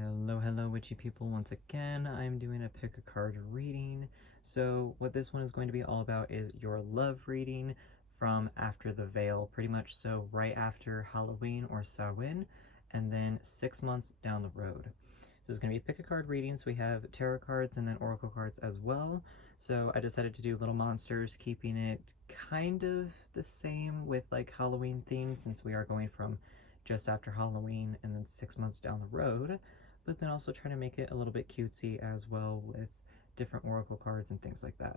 Hello, witchy people. Once again, I'm doing a pick a card reading. So what this one is going to be all about is your love reading from after the veil, pretty much so right after Halloween or Samhain, and then 6 months down the road. So it's going to be a pick a card reading, so we have tarot cards and then oracle cards as well. So I decided to do little monsters, keeping it kind of the same with like Halloween theme, since we are going from just after Halloween and then 6 months down the road, but then also trying to make it a little bit cutesy as well with different oracle cards and things like that.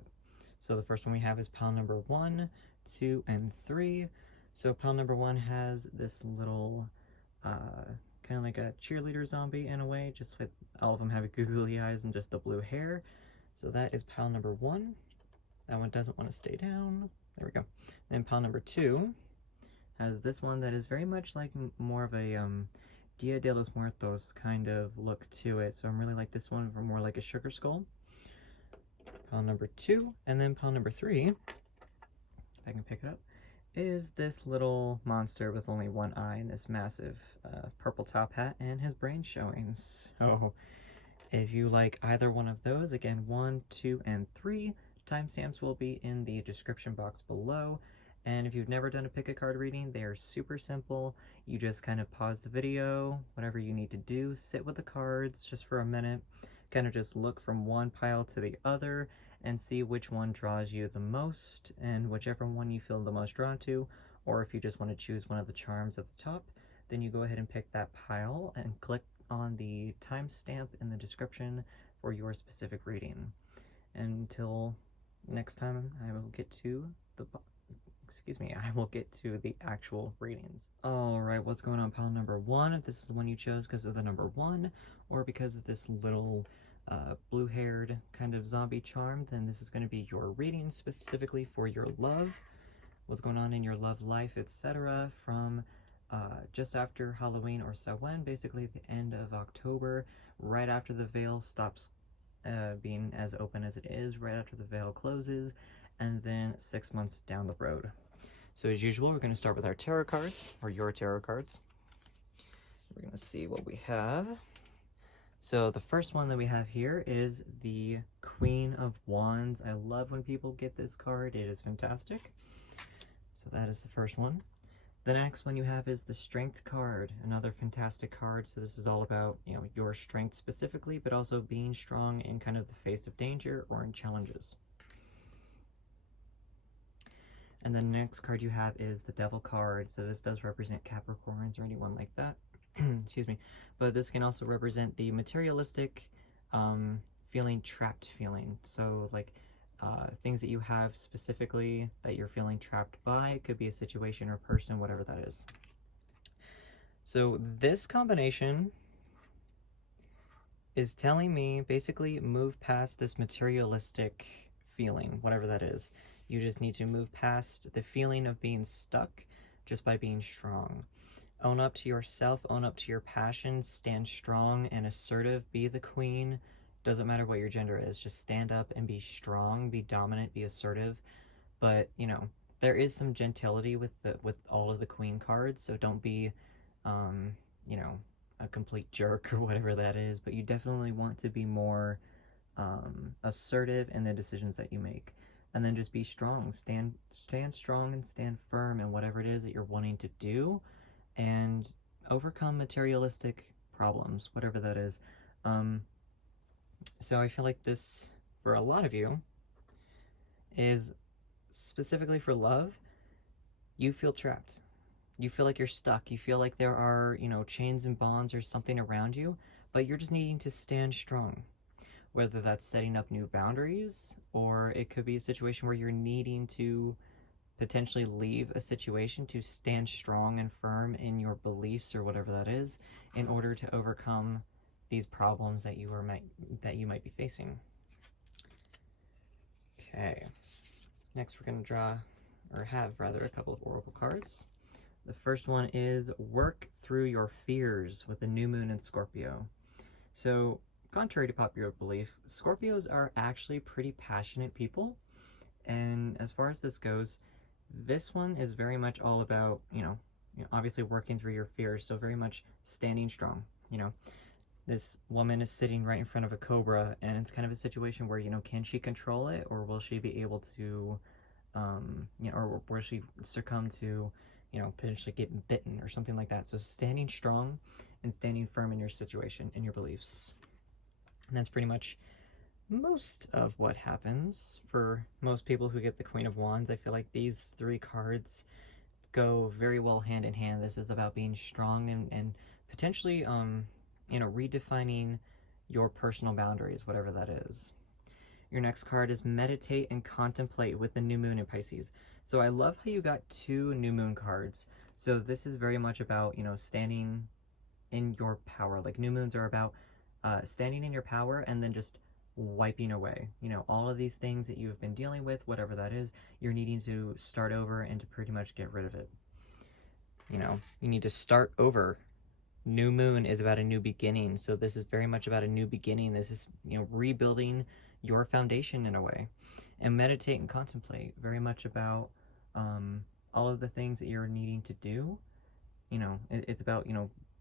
So the first one we have is pile number 1, 2, and 3. So pile number 1 has this little kind of like a cheerleader zombie in a way, just with all of them have googly eyes and just the blue hair. So that is pile number 1. That one doesn't want to stay down. There we go. Then pile number 2 has this one that is very much like more of a Dia de los Muertos kind of look to it. So I'm really like this one for more like a sugar skull. Pile number 2, and then pile number 3, if I can pick it up, is this little monster with only one eye and this massive purple top hat and his brain showing. So if you like either one of those, again, 1, 2, and 3, timestamps will be in the description box below. And if you've never done a pick a card reading, they are super simple. You just kind of pause the video, whatever you need to do, sit with the cards just for a minute, kind of just look from one pile to the other and see which one draws you the most, and whichever one you feel the most drawn to, or if you just want to choose one of the charms at the top, then you go ahead and pick that pile and click on the timestamp in the description for your specific reading. Until next time, I will get to the actual readings. Alright, what's going on pile number 1? If this is the one you chose because of the number 1, or because of this little blue-haired kind of zombie charm, then this is going to be your reading specifically for your love. What's going on in your love life, etc. from just after Halloween or Samhain, basically at the end of October, right after the veil stops being as open as it is, right after the veil closes, and then 6 months down the road. So as usual, we're going to start with our tarot cards, or your tarot cards. We're going to see what we have. So the first one that we have here is the Queen of Wands. I love when people get this card. It is fantastic. So that is the first one. The next one you have is the Strength card, another fantastic card. So this is all about, your strength specifically, but also being strong in kind of the face of danger or in challenges. And then the next card you have is the Devil card. So this does represent Capricorns or anyone like that. Excuse me. But this can also represent the materialistic, feeling trapped feeling. So like things that you have specifically that you're feeling trapped by. It could be a situation or person, whatever that is. So this combination is telling me basically move past this materialistic feeling, whatever that is. You just need to move past the feeling of being stuck just by being strong. Own up to yourself, own up to your passions, stand strong and assertive, be the queen. Doesn't matter what your gender is, just stand up and be strong, be dominant, be assertive. But, there is some gentility with all of the queen cards, so don't be, a complete jerk or whatever that is, but you definitely want to be more assertive in the decisions that you make. And then just be strong, stand strong and stand firm in whatever it is that you're wanting to do, and overcome materialistic problems, whatever that is. So I feel like this, for a lot of you, is specifically for love. You feel trapped. You feel like you're stuck. You feel like there are, chains and bonds or something around you, but you're just needing to stand strong. Whether that's setting up new boundaries, or it could be a situation where you're needing to potentially leave a situation to stand strong and firm in your beliefs or whatever that is in order to overcome these problems that you might be facing. Okay, next we're going to have a couple of oracle cards. The first one is Work Through Your Fears with the new moon in Scorpio. So contrary to popular belief, Scorpios are actually pretty passionate people, and as far as this goes, this one is very much all about, obviously working through your fears, so very much standing strong, this woman is sitting right in front of a cobra, and it's kind of a situation where, can she control it, or will she be able to, or will she succumb to, potentially getting bitten or something like that. So standing strong and standing firm in your situation, in your beliefs. And that's pretty much most of what happens for most people who get the Queen of Wands. I feel like these 3 cards go very well hand in hand. This is about being strong and potentially, redefining your personal boundaries, whatever that is. Your next card is meditate and contemplate with the new moon in Pisces. So I love how you got 2 new moon cards. So this is very much about, standing in your power. Like new moons are about standing in your power and then just wiping away, all of these things that you've been dealing with, whatever that is, you're needing to start over and to pretty much get rid of it. You need to start over. New moon is about a new beginning. So this is very much about a new beginning. This is, rebuilding your foundation in a way. And meditate and contemplate, very much about all of the things that you're needing to do. It's about,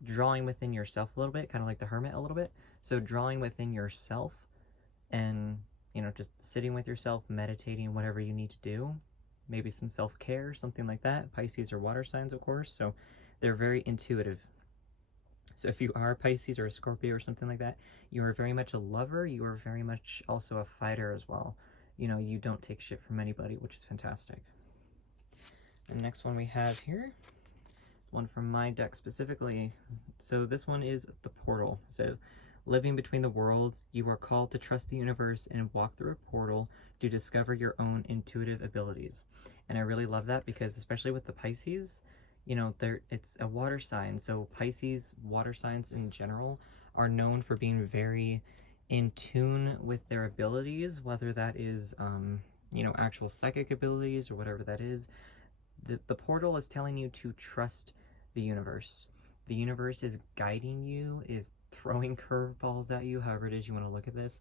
drawing within yourself a little bit, kind of like the hermit a little bit. So drawing within yourself and, just sitting with yourself, meditating, whatever you need to do. Maybe some self-care, something like that. Pisces are water signs, of course, so they're very intuitive. So if you are Pisces or a Scorpio or something like that, you are very much a lover. You are very much also a fighter as well. You don't take shit from anybody, which is fantastic. The next one we have here, one from my deck specifically. So this one is the portal. So living between the worlds, you are called to trust the universe and walk through a portal to discover your own intuitive abilities. And I really love that because especially with the Pisces, it's a water sign. So Pisces, water signs in general, are known for being very in tune with their abilities, whether that is, actual psychic abilities or whatever that is. The portal is telling you to trust the universe. The universe is guiding you, is throwing curveballs at you, however it is you want to look at this.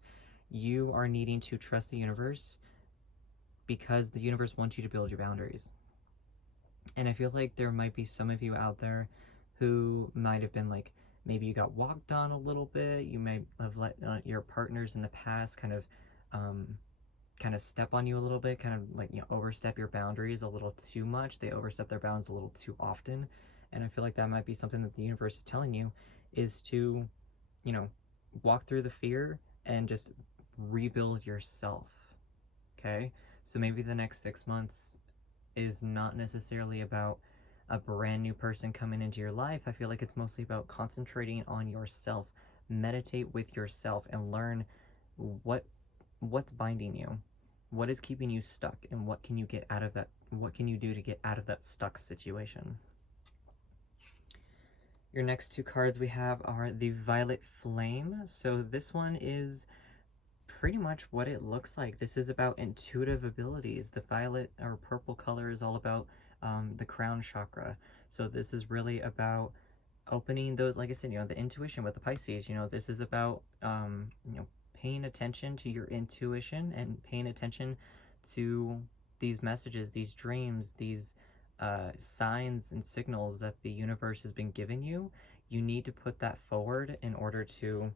You are needing to trust the universe because the universe wants you to build your boundaries. And I feel like there might be some of you out there who might have been like, maybe you got walked on a little bit. You may have let your partners in the past kind of step on you a little bit, kind of like, overstep your boundaries a little too much. They overstep their bounds a little too often. And I feel like that might be something that the universe is telling you is to, walk through the fear and just rebuild yourself. Okay? So maybe the next 6 months is not necessarily about a brand new person coming into your life. I feel like it's mostly about concentrating on yourself. Meditate with yourself and learn what's binding you, what is keeping you stuck, and what can you get out of that, what can you do to get out of that stuck situation. Your next 2 cards we have are the Violet Flame. So this one is pretty much what it looks like. This is about intuitive abilities. The violet or purple color is all about the crown chakra. So this is really about opening those, like I said, the intuition with the Pisces. This is about paying attention to your intuition and paying attention to these messages, these dreams, these signs and signals that the universe has been giving you. You need to put that forward in order to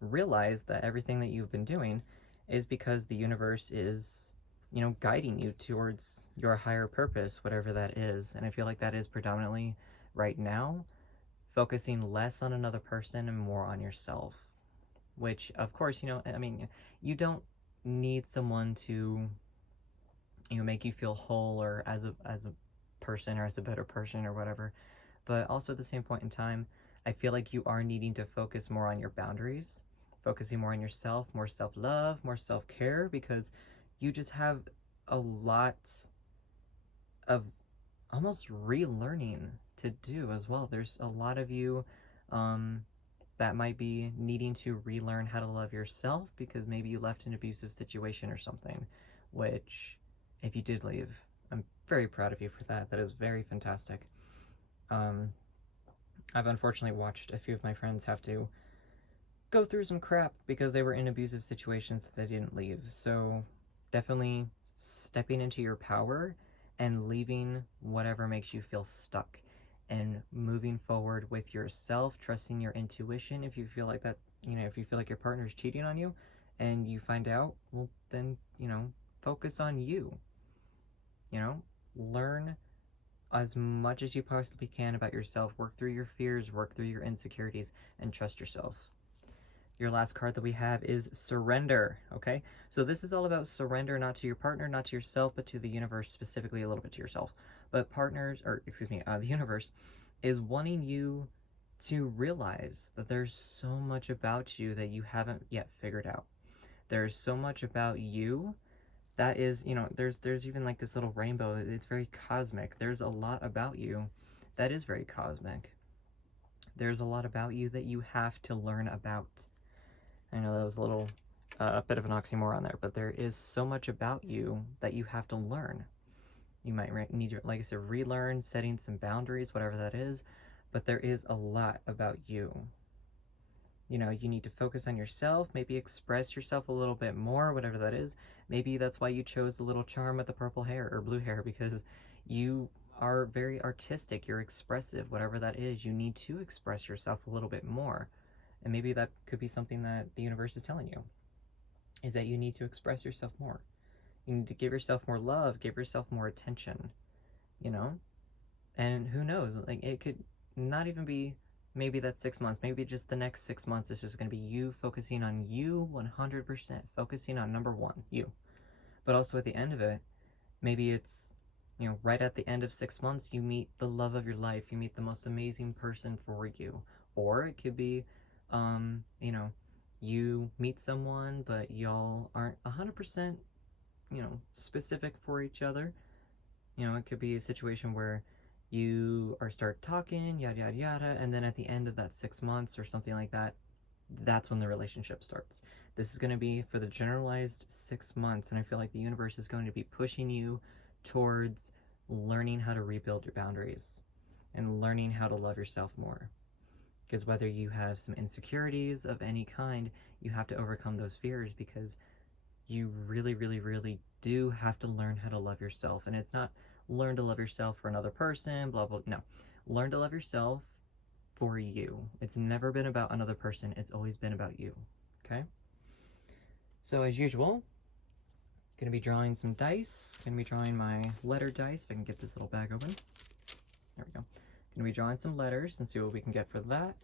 realize that everything that you've been doing is because the universe is, guiding you towards your higher purpose, whatever that is. And I feel like that is predominantly right now focusing less on another person and more on yourself, which of course, you don't need someone to, make you feel whole or as a person or as a better person or whatever. But also at the same point in time, I feel like you are needing to focus more on your boundaries, focusing more on yourself, more self-love, more self-care, because you just have a lot of almost relearning to do as well. There's a lot of you that might be needing to relearn how to love yourself because maybe you left an abusive situation or something, which if you did leave, I'm very proud of you for that. That is very fantastic. I've unfortunately watched a few of my friends have to go through some crap because they were in abusive situations that they didn't leave. So definitely stepping into your power and leaving whatever makes you feel stuck. and moving forward with yourself, trusting your intuition. If you feel like that, if you feel like your partner's cheating on you and you find out, well, then, focus on you. Learn as much as you possibly can about yourself. Work through your fears, work through your insecurities, and trust yourself. Your last card that we have is surrender, okay? So this is all about surrender, not to your partner, not to yourself, but to the universe, specifically a little bit to yourself. But the universe is wanting you to realize that there's so much about you that you haven't yet figured out. There's so much about you that is, there's even like this little rainbow. It's very cosmic. There's a lot about you that is very cosmic. There's a lot about you that you have to learn about. I know that was a bit of an oxymoron there, but there is so much about you that you have to learn. You might need to, like I said, relearn, setting some boundaries, whatever that is, but there is a lot about you. You need to focus on yourself, maybe express yourself a little bit more, whatever that is. Maybe that's why you chose the little charm with the purple hair or blue hair, because you are very artistic, you're expressive, whatever that is. You need to express yourself a little bit more. And maybe that could be something that the universe is telling you, is that you need to express yourself more. You need to give yourself more love, give yourself more attention, And who knows, like, it could not even be maybe that's 6 months, maybe just the next 6 months is just going to be you focusing on you 100%, focusing on number one, you. But also at the end of it, maybe it's, right at the end of 6 months, you meet the love of your life, you meet the most amazing person for you. Or it could be, you meet someone, but y'all aren't 100%, specific for each other. It could be a situation where you start talking, yada, yada, yada, and then at the end of that 6 months or something like that, that's when the relationship starts. This is going to be for the generalized 6 months, and I feel like the universe is going to be pushing you towards learning how to rebuild your boundaries and learning how to love yourself more. Because whether you have some insecurities of any kind, you have to overcome those fears, because you really, really, really do have to learn how to love yourself. And it's not learn to love yourself for another person, blah, blah, no. Learn to love yourself for you. It's never been about another person. It's always been about you, okay? So as usual, gonna be drawing some dice. Gonna be drawing my letter dice, if I can get this little bag open. There we go. Gonna be drawing some letters and see what we can get for that.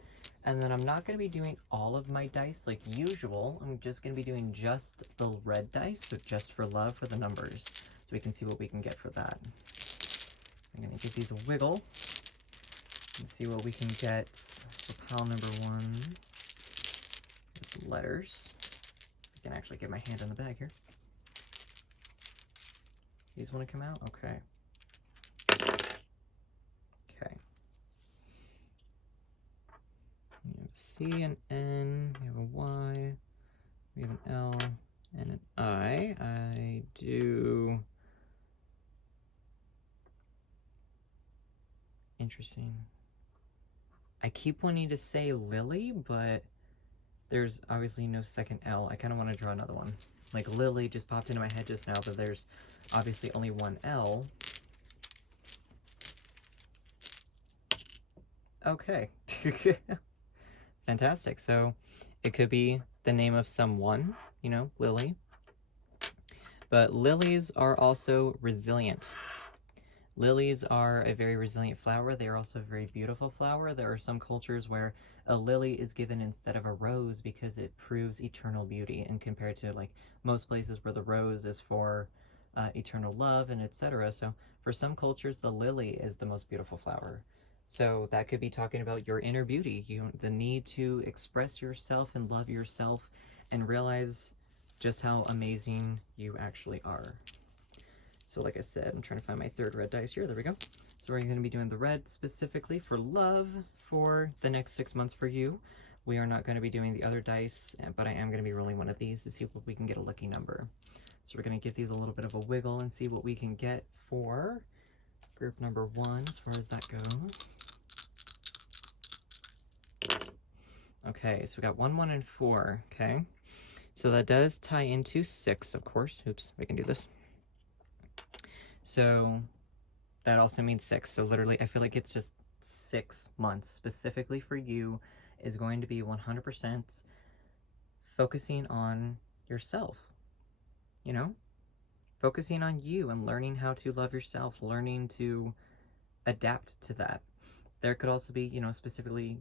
And then I'm not gonna be doing all of my dice like usual. I'm just gonna be doing just the red dice, so just for love, for the numbers. So we can see what we can get for that. I'm gonna give these a wiggle and see what we can get for pile number one. Some letters. I can actually get my hand in the bag here. These want to come out? Okay. Okay. We have a C, an N, we have a Y, we have an L, and an I. I do... Interesting. I keep wanting to say Lily, but there's obviously no second L. I kind of want to draw another one. Like Lily just popped into my head just now, but there's obviously only one L. Okay. Fantastic. So it could be the name of someone, Lily. But lilies are also resilient. Lilies are a very resilient flower. They are also a very beautiful flower. There are some cultures where a lily is given instead of a rose because it proves eternal beauty, and compared to like most places where the rose is for eternal love and etc. So for some cultures, the lily is the most beautiful flower. So that could be talking about your inner beauty, the need to express yourself and love yourself and realize just how amazing you actually are. So like I said, I'm trying to find my third red dice here. There we go. So we're going to be doing the red specifically for love for the next 6 months for you. We are not going to be doing the other dice, but I am going to be rolling one of these to see if we can get a lucky number. So we're going to give these a little bit of a wiggle and see what we can get for group number one as far as that goes. Okay, so we got 1, 1, and 4. Okay, so that does tie into 6, of course. Oops, we can do this. So that also means 6. So literally, I feel like it's just 6 months specifically for you is going to be 100% focusing on yourself, you know? Focusing on you and learning how to love yourself, learning to adapt to that. There could also be, specifically,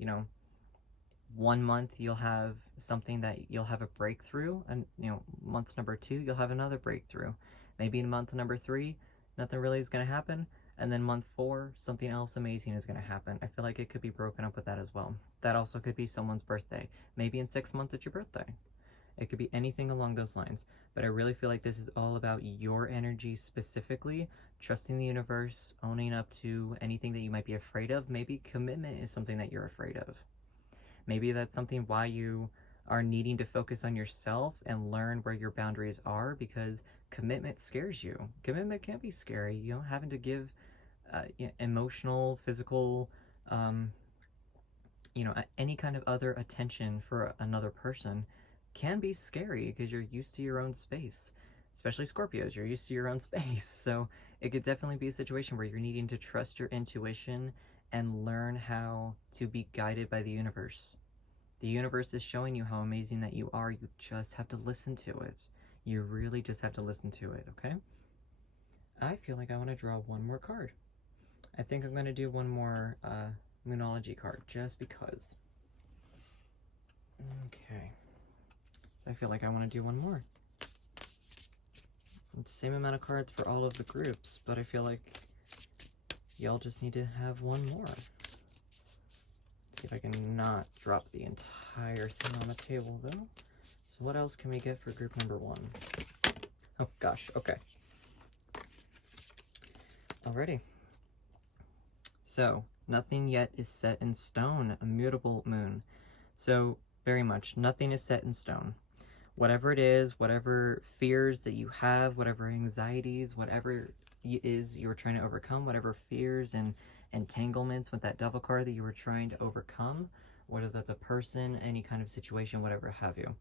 1 month you'll have something that you'll have a breakthrough, and month number 2 you'll have another breakthrough. Maybe in month number 3 nothing really is going to happen, and then month 4 something else amazing is going to happen. I feel like it could be broken up with that as well. That also could be someone's birthday. Maybe in 6 months it's your birthday. It could be anything along those lines. But I really feel like this is all about your energy specifically, trusting the universe, owning up to anything that you might be afraid of. Maybe commitment is something that you're afraid of. Maybe that's something why you are needing to focus on yourself and learn where your boundaries are, because commitment scares you. Commitment can be scary, having to give emotional, physical, any kind of other attention for another person can be scary because you're used to your own space. Especially Scorpios, you're used to your own space. So it could definitely be a situation where you're needing to trust your intuition and learn how to be guided by the universe. The universe is showing you how amazing that you are. You just have to listen to it. You really just have to listen to it, okay? I feel like I want to draw one more card. I think I'm going to do one more Moonology card, just because. Okay. I feel like I want to do one more. It's the same amount of cards for all of the groups, but I feel like y'all just need to have one more. Let's see if I can not drop the entire thing on the table, though. So what else can we get for group number 1? Oh, gosh. Okay. Alrighty. So, nothing yet is set in stone. A mutable moon. So, very much, nothing is set in stone. Whatever it is, whatever fears that you have, whatever anxieties, whatever it is you're trying to overcome, whatever fears and entanglements with that devil card that you were trying to overcome, whether that's a person, any kind of situation, whatever have you,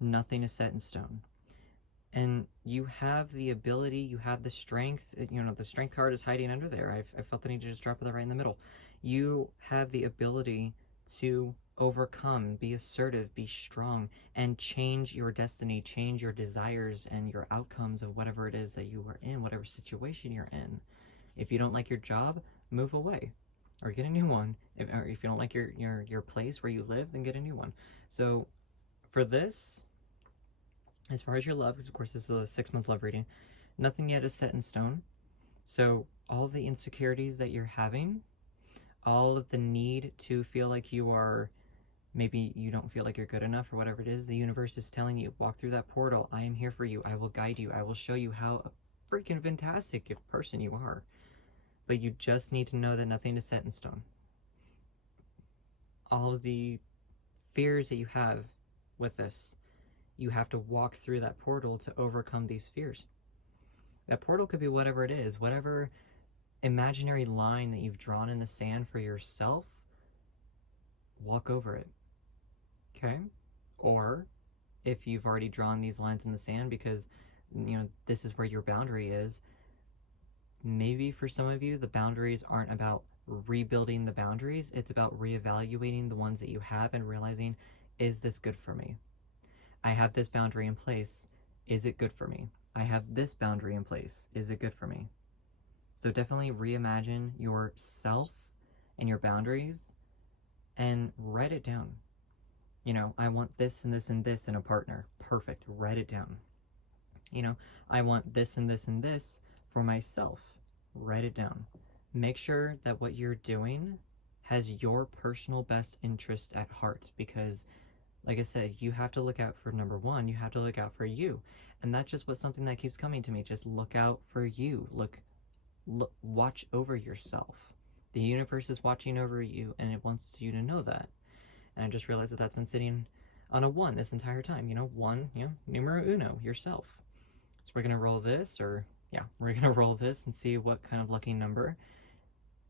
nothing is set in stone. And you have the ability, you have the strength, the strength card is hiding under there. I felt the need to just drop it right in the middle. You have the ability to overcome, be assertive, be strong, and change your destiny, change your desires and your outcomes of whatever it is that you are in, whatever situation you're in. If you don't like your job, move away or get a new one. Or if you don't like your place where you live, then get a new one. So for this, as far as your love, because of course this is a 6-month love reading, nothing yet is set in stone. So all the insecurities that you're having, all of the need to feel like you are, maybe you don't feel like you're good enough or whatever it is, the universe is telling you, walk through that portal. I am here for you. I will guide you. I will show you how freaking fantastic a person you are. But you just need to know that nothing is set in stone. All of the fears that you have with this, you have to walk through that portal to overcome these fears. That portal could be whatever it is, whatever imaginary line that you've drawn in the sand for yourself, walk over it, okay? Or if you've already drawn these lines in the sand because, this is where your boundary is, maybe for some of you, the boundaries aren't about rebuilding the boundaries, it's about reevaluating the ones that you have and realizing, is this good for me? I have this boundary in place, is it good for me? I have this boundary in place, is it good for me? So definitely reimagine yourself and your boundaries and write it down. I want this and this and this in a partner. Perfect. Write it down. I want this and this and this for myself. Write it down. Make sure that what you're doing has your personal best interest at heart, because like I said, you have to look out for number 1, you have to look out for you. And that's just something that keeps coming to me. Just look out for you. Watch over yourself. The universe is watching over you, and it wants you to know that. And I just realized that that's been sitting on a 1 this entire time. 1, numero uno, yourself. So we're gonna roll this, we're gonna roll this and see what kind of lucky number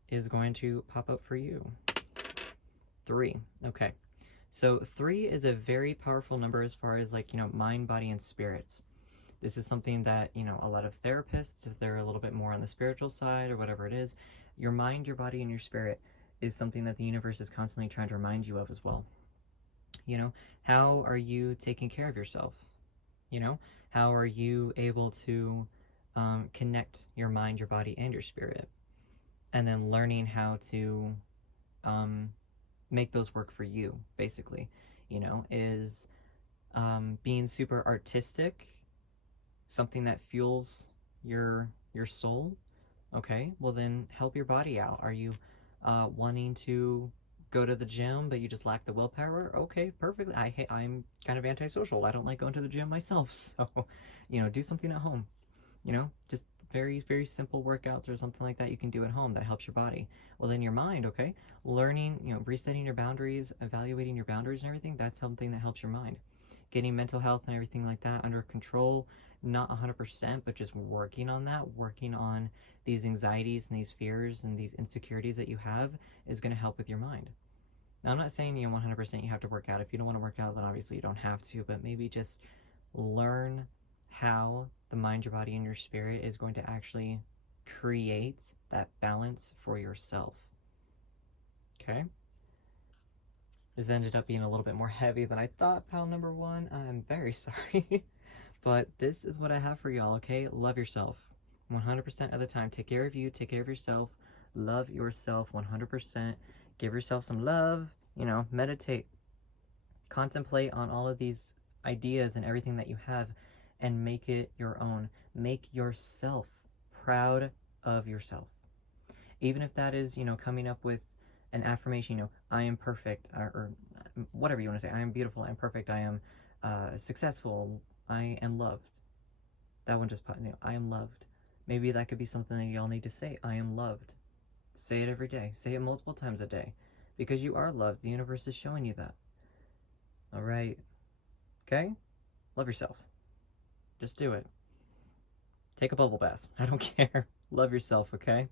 is going to pop up for you. 3. Okay. So 3 is a very powerful number as far as mind, body, and spirit. This is something that, a lot of therapists, if they're a little bit more on the spiritual side or whatever it is, your mind, your body, and your spirit is something that the universe is constantly trying to remind you of as well. You know, how are you taking care of yourself? You know, how are you able to connect your mind, your body, and your spirit? And then learning how to make those work for you, basically. You know, is being super artistic something that fuels your soul? Okay, well then help your body out. Are you wanting to go to the gym but you just lack the willpower? Okay, perfectly. I'm kind of antisocial. I don't like going to the gym myself, so you know, do something at home. You know, just very simple workouts or something like that you can do at home that helps your body. Well then your mind, okay, learning, you know, resetting your boundaries, evaluating your boundaries and everything, that's something that helps your mind. Getting mental health and everything like that under control, not 100%, but just working on that, working on these anxieties and these fears and these insecurities that you have is going to help with your mind. Now, I'm not saying, you know, 100% you have to work out. If you don't want to work out, then obviously you don't have to, but maybe just learn how the mind, your body, and your spirit is going to actually create that balance for yourself. Okay? This ended up being a little bit more heavy than I thought, pal number one. I'm very sorry. But this is what I have for y'all, okay? Love yourself 100% of the time. Take care of you, take care of yourself. Love yourself 100%. Give yourself some love, you know, meditate. Contemplate on all of these ideas and everything that you have and make it your own. Make yourself proud of yourself. Even if that is, you know, coming up with an affirmation, you know, I am perfect, or whatever you want to say. I am beautiful, I am perfect, I am successful, I am loved. That one just, you know, I am loved. Maybe that could be something that y'all need to say. I am loved. Say it every day. Say it multiple times a day. Because you are loved. The universe is showing you that. Alright. Okay? Love yourself. Just do it. Take a bubble bath. I don't care. Love yourself, okay?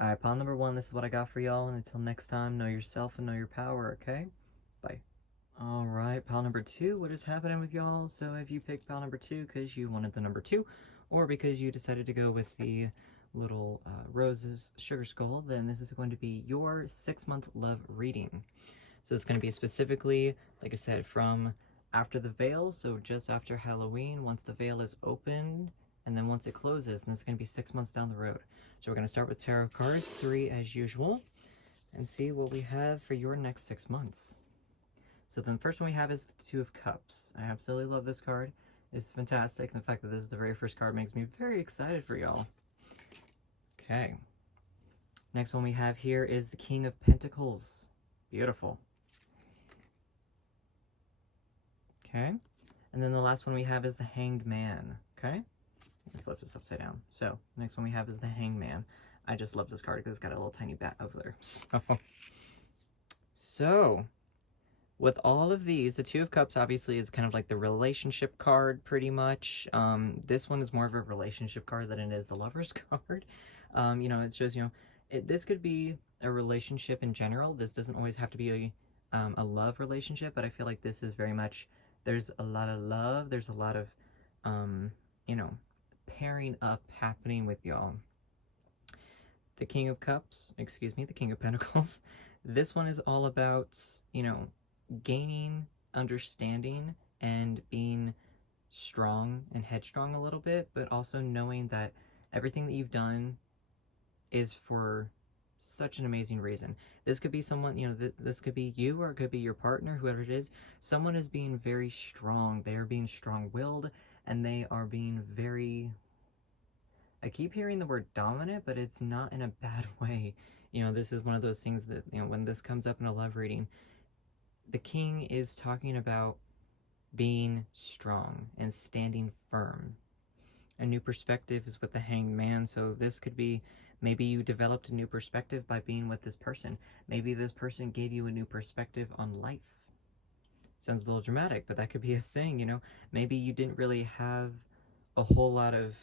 Alright, pile number one, this is what I got for y'all. And until next time, know yourself and know your power, okay? Bye. Alright, pile number two, what is happening with y'all? So if you picked pile number two because you wanted the number two, or because you decided to go with the little roses sugar skull, then this is going to be your 6-month love reading. So it's going to be specifically, like I said, from after the veil, so just after Halloween, once the veil is opened, and then once it closes, and this is going to be 6 months down the road. So we're going to start with tarot cards, 3 as usual, and see what we have for your next 6 months. So then the first one we have is the Two of Cups. I absolutely love this card. It's fantastic, and the fact that this is the very first card makes me very excited for y'all. Okay. Next one we have here is the King of Pentacles. Beautiful. Okay. And then the last one we have is the Hanged Man. Okay. Let me flip this upside down. So, next one we have is the Hanged Man. I just love this card because it's got a little tiny bat over there. So, with all of these, the Two of Cups obviously is kind of like the relationship card, pretty much. This one is more of a relationship card than it is the Lover's card. You know, it shows, you know, this could be a relationship in general. This doesn't always have to be a love relationship, but I feel like this is very much, there's a lot of love, there's a lot of, you know, pairing up happening with y'all. The King of Cups, excuse me, the King of Pentacles. This one is all about, you know, gaining understanding and being strong and headstrong a little bit, but also knowing that everything that you've done is for such an amazing reason. This could be someone, you know, this could be you, or it could be your partner, whoever it is. Someone is being very strong. They are being strong-willed, and they are being very, I keep hearing the word dominant, but it's not in a bad way. You know, this is one of those things that, you know, when this comes up in a love reading, the king is talking about being strong and standing firm. A new perspective is with the Hanged Man, so this could be, maybe you developed a new perspective by being with this person. Maybe this person gave you a new perspective on life. Sounds a little dramatic, but that could be a thing, you know? Maybe you didn't really have a whole lot of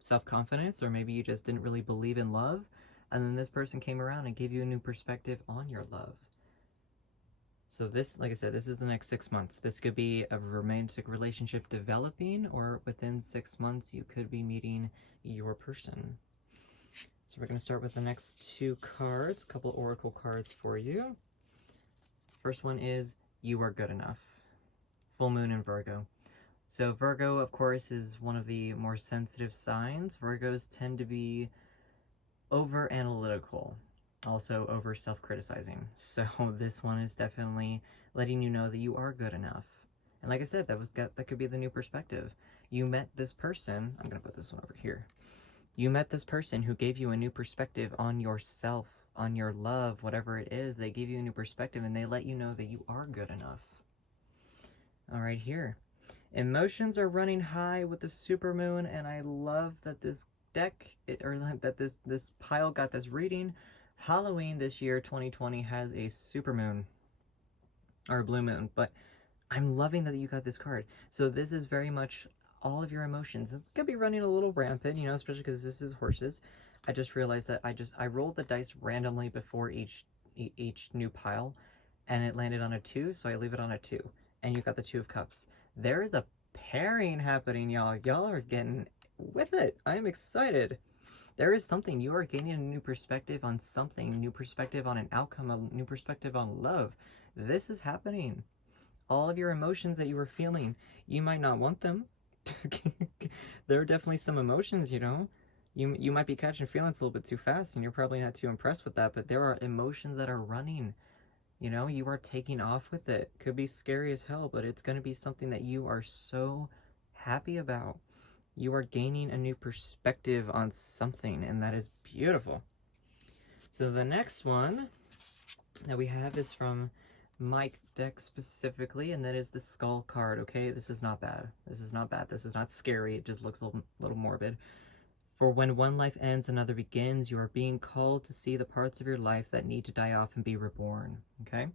self-confidence, or maybe you just didn't really believe in love, and then this person came around and gave you a new perspective on your love. So this, like I said, this is the next 6 months. This could be a romantic relationship developing, or within 6 months you could be meeting your person. So we're going to start with the next 2 cards, a couple oracle cards for you. First one is You Are Good Enough. Full moon in Virgo. So Virgo, of course, is one of the more sensitive signs. Virgos tend to be over analytical, also over self-criticizing. So this one is definitely letting you know that you are good enough. And like I said, that could be the new perspective. You met this person, I'm gonna put this one over here. You met this person who gave you a new perspective on yourself, on your love, whatever it is. They gave you a new perspective and they let you know that you are good enough. All right, here. Emotions are running high with the supermoon, and I love that this deck, that this pile got this reading. Halloween this year, 2020, has a supermoon, or a blue moon, but I'm loving that you got this card. So this is very much all of your emotions. It could be running a little rampant, you know, especially because this is horses. I just realized that I rolled the dice randomly before each new pile, and it landed on a 2, so I leave it on a 2. And you got the 2 of Cups. There is a pairing happening, y'all. Y'all are getting with it. I'm excited. There is something. You are gaining a new perspective on something, new perspective on an outcome, a new perspective on love. This is happening. All of your emotions that you were feeling, you might not want them. There are definitely some emotions, you know. You might be catching feelings a little bit too fast, and you're probably not too impressed with that, but there are emotions that are running. You know, you are taking off with it. Could be scary as hell, but it's going to be something that you are so happy about. You are gaining a new perspective on something, and that is beautiful. So the next one that we have is from Mike deck specifically, and that is the Skull card, okay? This is not bad. This is not bad. This is not scary. It just looks a little morbid. For when one life ends, another begins. You are being called to see the parts of your life that need to die off and be reborn. Okay?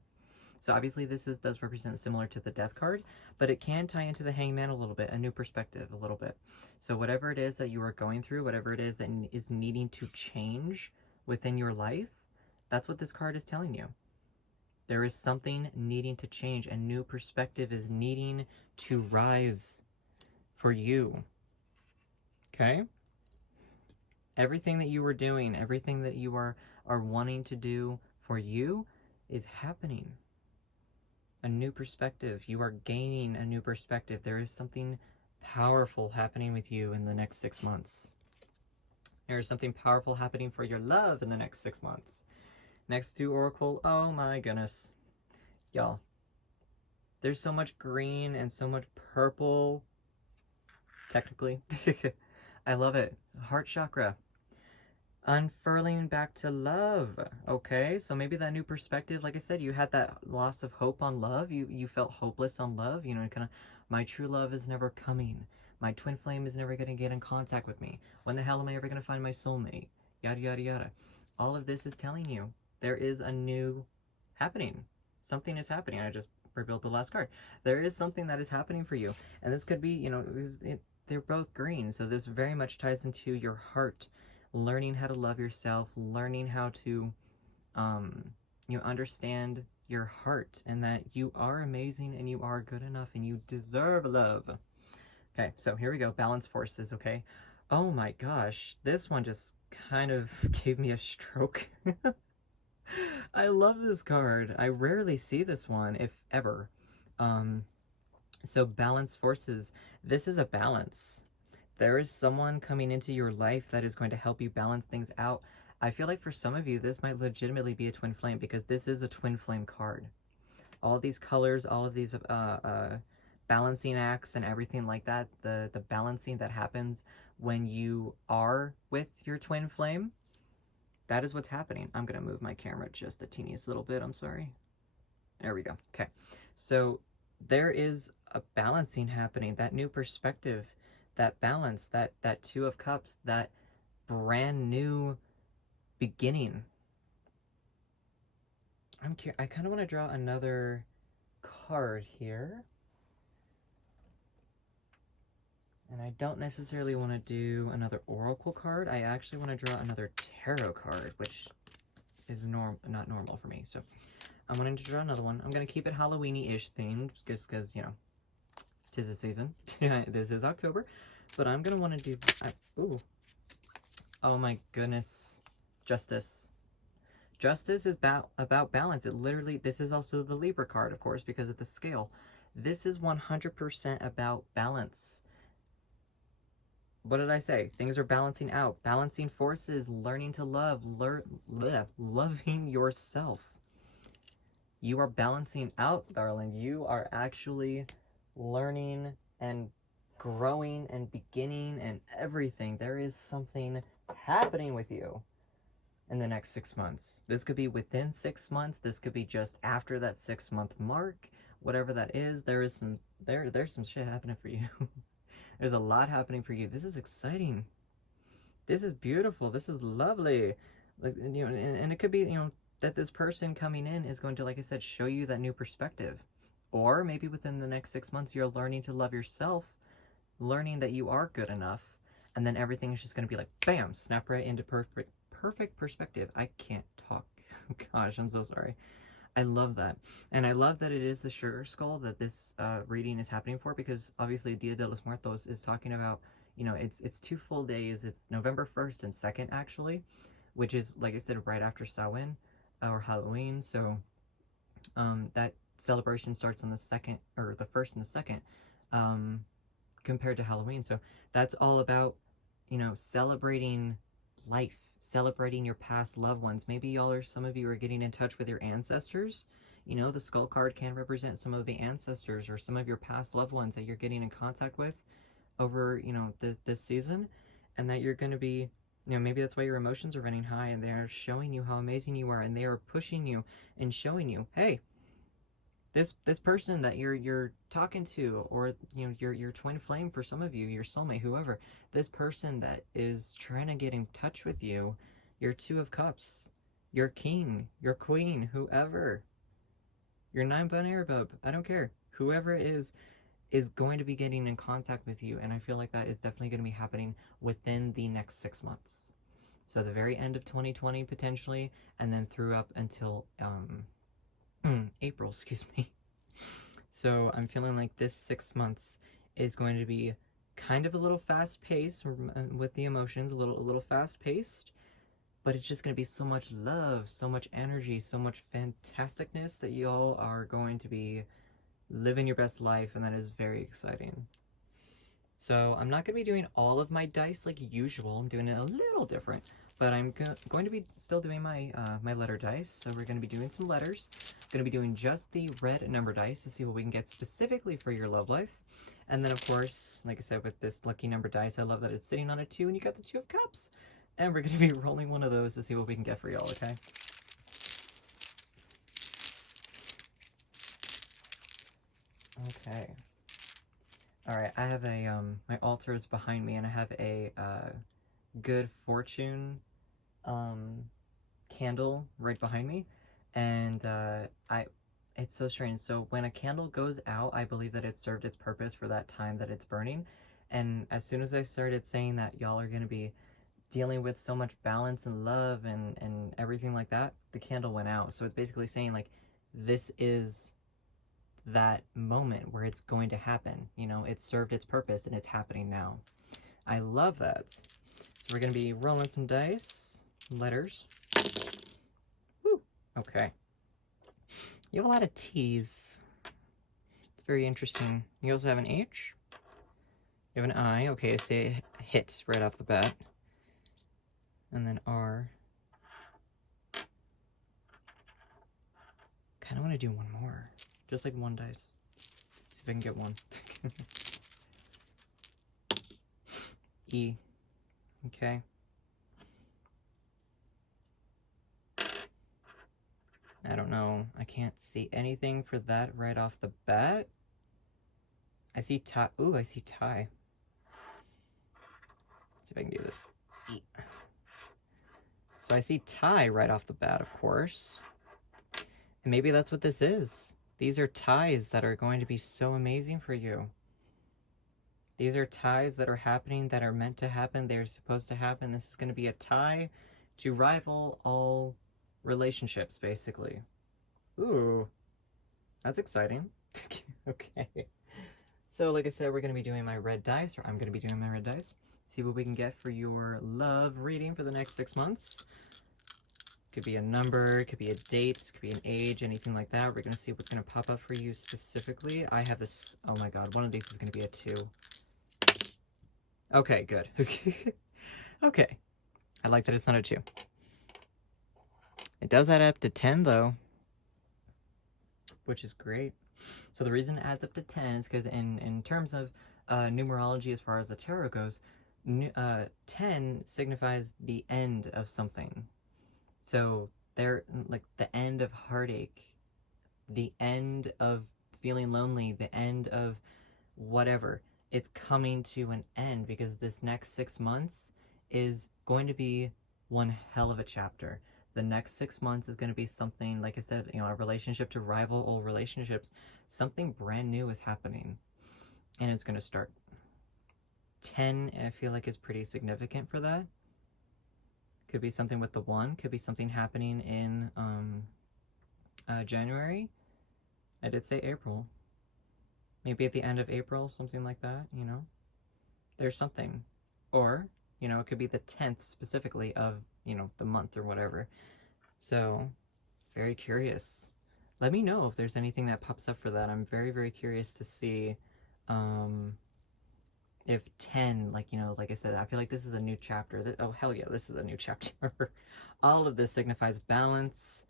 So obviously this does represent similar to the Death card, but it can tie into the Hangman a little bit, a new perspective a little bit. So whatever it is that you are going through, whatever it is that is needing to change within your life, that's what this card is telling you. There is something needing to change. A new perspective is needing to rise for you. Okay? Everything that you were doing, everything that you are wanting to do for you is happening. A new perspective. You are gaining a new perspective. There is something powerful happening with you in the next 6 months. There is something powerful happening for your love in the next 6 months. Next to Oracle, oh my goodness. Y'all, there's so much green and so much purple, technically. I love it. Heart chakra. Unfurling back to love. Okay, so maybe that new perspective, like I said, you had that loss of hope on love. You felt hopeless on love. You know, kind of, my true love is never coming. My twin flame is never going to get in contact with me. When the hell am I ever going to find my soulmate? Yada, yada, yada. All of this is telling you there is a new happening. Something is happening. I just revealed the last card. There is something that is happening for you. And this could be, you know, they're both green. So this very much ties into your heart. Learning how to love yourself, learning how to, you understand your heart and that you are amazing and you are good enough and you deserve love. Okay, so here we go. Balance forces, okay? Oh my gosh, this one just kind of gave me a stroke. I love this card. I rarely see this one, if ever. So balance forces. This is a balance. There is someone coming into your life that is going to help you balance things out. I feel like for some of you, this might legitimately be a twin flame because this is a twin flame card. All these colors, all of these balancing acts and everything like that, the balancing that happens when you are with your twin flame, that is what's happening. I'm going to move my camera just a teeniest little bit. I'm sorry. There we go. Okay. So there is a balancing happening, that new perspective, that balance, that 2 of Cups, that brand new beginning. I kind of want to draw another card here. And I don't necessarily want to do another Oracle card. I actually want to draw another Tarot card, which is not normal for me. So I'm going to draw another one. I'm going to keep it Halloween-y-ish themed, just because, you know, 'tis the season. This is October. But I'm going to want to do... ooh. Oh my goodness. Justice. Justice is about balance. It literally, this is also the Libra card, of course, because of the scale. This is 100% about balance. What did I say? Things are balancing out. Balancing forces, learning to love, loving yourself. You are balancing out, darling. You are actually learning and growing and beginning and everything. There is something happening with you in the next 6 months. This could be within 6 months. This could be just after that 6-month mark. Whatever that is, there's some shit happening for you. There's a lot happening for you. This is exciting. This is beautiful. This is lovely. Like, you know, and it could be, you know, that this person coming in is going to, like I said, show you that new perspective. Or maybe within the next 6 months, you're learning to love yourself, learning that you are good enough, and then everything is just going to be like, bam, snap right into perfect perspective. I can't talk. Gosh, I'm so sorry. I love that. And I love that it is the sugar skull that this reading is happening for, because obviously Dia de los Muertos is talking about, you know, it's 2 full days. It's November 1st and 2nd, actually, which is, like I said, right after Samhain or Halloween. So that celebration starts on the 2nd, or the 1st and the 2nd, compared to Halloween. So that's all about, you know, celebrating life, celebrating your past loved ones. Maybe some of you are getting in touch with your ancestors. You know, the skull card can represent some of the ancestors or some of your past loved ones that you're getting in contact with over, you know, this season, and that you're going to be, you know, maybe that's why your emotions are running high, and they're showing you how amazing you are, and they are pushing you and showing you, hey, this person that you're talking to, or, you know, your twin flame, for some of you, your soulmate, whoever, this person that is trying to get in touch with you, your 2 of Cups, your king, your queen, whoever, your 9-bun bub, I don't care, whoever it is going to be getting in contact with you. And I feel like that is definitely going to be happening within the next 6 months. So the very end of 2020 potentially, and then through up until April, excuse me. So I'm feeling like this 6 months is going to be kind of a little fast-paced with the emotions, a little fast-paced, but it's just going to be so much love, so much energy, so much fantasticness that you all are going to be living your best life, and that is very exciting. So I'm not going to be doing all of my dice like usual. I'm doing it a little different, but I'm going to be still doing my my letter dice. So we're going to be doing some letters. Going to be doing just the red number dice to see what we can get specifically for your love life. And then, of course, like I said, with this lucky number dice, I love that it's sitting on a 2, and you got the 2 of Cups. And we're going to be rolling one of those to see what we can get for y'all, okay? Okay. Alright, I have a, my altar is behind me, and I have a, good fortune, candle right behind me, and, it's so strange. So when a candle goes out, I believe that it served its purpose for that time that it's burning, and as soon as I started saying that y'all are gonna be dealing with so much balance and love and everything like that, the candle went out. So it's basically saying, like, this is that moment where it's going to happen. You know, it served its purpose and it's happening now. I love that. So we're going to be rolling some dice, letters. Woo. Okay. You have a lot of T's. It's very interesting. You also have an H. You have an I. Okay, I say hit right off the bat. And then R. Kind of want to do one more. Just like one dice. See if I can get one. E. Okay. I don't know. I can't see anything for that right off the bat. I see tie. Ooh, I see tie. Let's see if I can do this. E. So I see tie right off the bat, of course. And maybe that's what this is. These are ties that are going to be so amazing for you. These are ties that are happening, that are meant to happen. They're supposed to happen. This is going to be a tie to rival all relationships, basically. Ooh, that's exciting. Okay. So, like I said, we're going to be doing my red dice, or I'm going to be doing my red dice. See what we can get for your love reading for the next 6 months. could be a number, it could be a date, it could be an age, anything like that. We're going to see what's going to pop up for you specifically. I have this, oh my god, one of these is going to be a 2. Okay, good. Okay. I like that it's not a 2. It does add up to 10 though, which is great. So the reason it adds up to 10 is because in terms of numerology as far as the tarot goes, 10 signifies the end of something. So they're like the end of heartache, the end of feeling lonely, the end of whatever. It's coming to an end because this next 6 months is going to be one hell of a chapter. The next 6 months is going to be something, like I said, a relationship to rival old relationships. Something brand new is happening, and it's going to start. 10, I feel like, is pretty significant for that. Could be something with the 1. Could be something happening in January. I did say April. Maybe at the end of April, something like that, There's something. Or, it could be the 10th specifically of, the month or whatever. So, very curious. Let me know if there's anything that pops up for that. I'm very, very curious to see if 10, like I said, I feel like this is a new chapter. Oh, hell yeah, this is a new chapter. All of this signifies balance.